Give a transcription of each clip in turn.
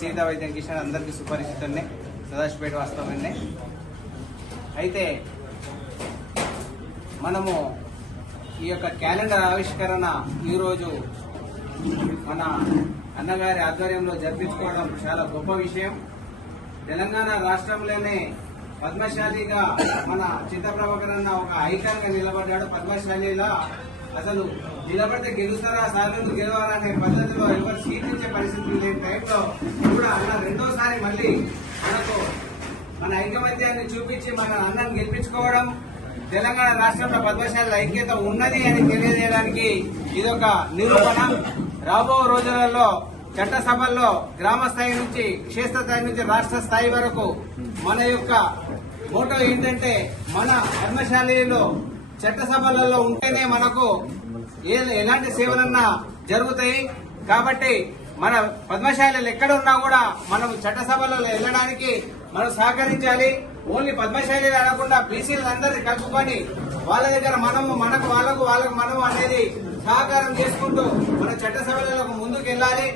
సీతా వైద్యం కిషన్ అందరికీ సుపరిచితున్నే, సదాశివపేట వాస్తవన్నే. అయితే మనము ఈ యొక్క క్యాలెండర్ ఆవిష్కరణ ఈరోజు మన అన్నగారి ఆధ్వర్యంలో జరిపించుకోవడం చాలా గొప్ప విషయం. తెలంగాణ రాష్ట్రంలోనే పద్మశాలిగా మన చింతప్రభాకర్ అన్న ఒక ఐకాన్ గా నిలబడ్డాడు. పద్మశాలిలా అసలు నిలబడితే గెలుస్తారా, సార్లు గెలవాలా అనే పద్ధతిలో ఎవరు సీట్ ఇచ్చే పరిస్థితి లేని టైంలో కూడా అన్న రెండోసారి మళ్ళీ మనకు మన ఐకమత్యాన్ని చూపించి మన అన్నను గెలిపించుకోవడం, తెలంగాణ రాష్ట్రంలో పద్మశాలి ఐక్యత ఉన్నది అని తెలియజేయడానికి ఇదొక నిరూపణ. రాబో రోజులలో చట్టసభల్లో గ్రామ స్థాయి నుంచి క్షేత్రస్థాయి నుంచి రాష్ట్ర స్థాయి వరకు మన యొక్క మోటో ఏంటంటే, మన పద్మశాలిలో చట్టసభలలో ఉంటేనే మనకు ఎలాంటి సేవలన్నా జరుగుతాయి. కాబట్టి మన పద్మశాలీలు ఎక్కడ ఉన్నా కూడా మనం చట్టసభలలో వెళ్ళడానికి మనం సహకరించాలి. ఓన్లీ పద్మశాలీలు అనకుండా బీసీలు అందరినీ కలుపుకొని వాళ్ళ దగ్గర మనకు వాళ్ళకు మనము అనేది సహకారం చేసుకుంటూ మన చట్టసభలకు ముందుకు వెళ్ళాలి.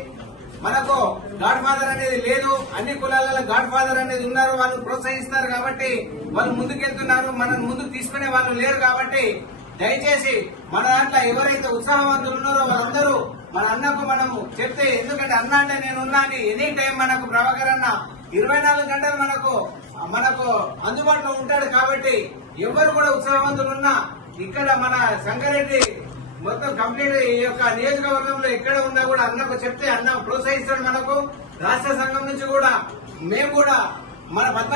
మనకు గాడ్ ఫాదర్ అనేది లేదు, అన్ని కులాలలో గాడ్ ఫాదర్ అనేది ఉన్నారు, వాళ్ళు ప్రోత్సహిస్తారు కాబట్టి వాళ్ళు ముందుకెళ్తున్నారు. మనం ముందుకు తీసుకునే వాళ్ళు లేరు కాబట్టి దయచేసి మన దాంట్లో ఎవరైతే ఉత్సాహవంతులు ఉన్నారో వాళ్ళందరూ మన అన్నకు మనము చెప్తే, ఎందుకంటే అన్న అంటే నేనున్నా అని ఎనీ టైం మనకు ప్రభాకర్ అన్న 24 గంటలు మనకు అందుబాటులో ఉంటాడు. కాబట్టి ఎవరు కూడా ఉత్సాహవంతులు ఉన్నా ఇక్కడ మన సంగారెడ్డి మొత్తం కంప్లీట్ ఈ యొక్క నియోజకవర్గంలో ఎక్కడ ఉన్నా కూడా అన్నకు చెప్తే అన్న ప్రోత్సహిస్తాడు. మనకు రాష్ట్ర సంఘం నుంచి కూడా మేము కూడా మన